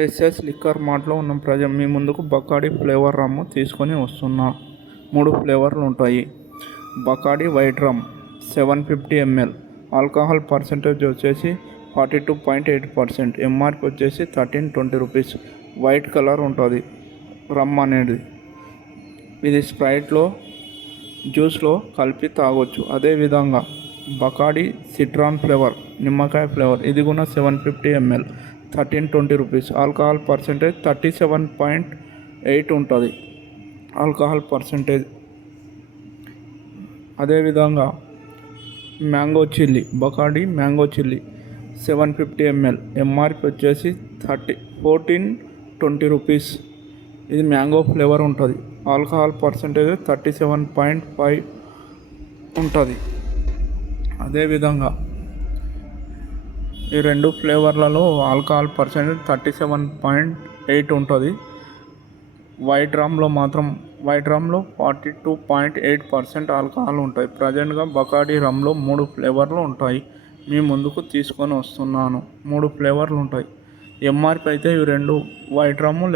SS liquor మార్ట్లో ఉన్న present మీ ముందుకు బకాడి flavour రమ్ తీసుకొని వస్తున్నా. 3 ఫ్లేవర్లు ఉంటాయి. బకాడి white rum 750 ml, alcohol percentage వచ్చేసి 42.8%, ఎంఆర్పి వచ్చేసి 1320 రూపీస్. వైట్ కలర్ ఉంటుంది రమ్ అనేది. ఇది స్ప్రైట్లో జ్యూస్లో కలిపి తాగొచ్చు. అదేవిధంగా బకాడి సిట్రాన్ ఫ్లేవర్ నిమ్మకాయ ఫ్లేవర్, ఇది కూడా 750 ml, 1320 రూపీస్. ఆల్కహాల్ పర్సెంటేజ్ 37.8 ఉంటుంది ఆల్కహాల్ పర్సెంటేజ్. అదేవిధంగా mango chilli, బకాడి mango chilli 750 ml, MRP వచ్చేసి 1420 రూపీస్. ఇది మ్యాంగో ఫ్లేవర్ ఉంటుంది. ఆల్కహాల్ పర్సెంటేజ్ 37.5 ఉంటుంది. అదేవిధంగా ఈ 2 ఫ్లేవర్లలో ఆల్కహాల్ పర్సెంటేజ్ 37.8 ఉంటుంది. వైట్ రమ్లో 42.8% ఆల్కహాల్ ఉంటాయి. ప్రజెంట్గా బకాడి రమ్లో 3 ఫ్లేవర్లు ఉంటాయి. మీ ముందుకు తీసుకొని వస్తున్నాను. 3 ఫ్లేవర్లు ఉంటాయి. ఎంఆర్పి అయితే ఇవి 2 వైట్ రమ్ము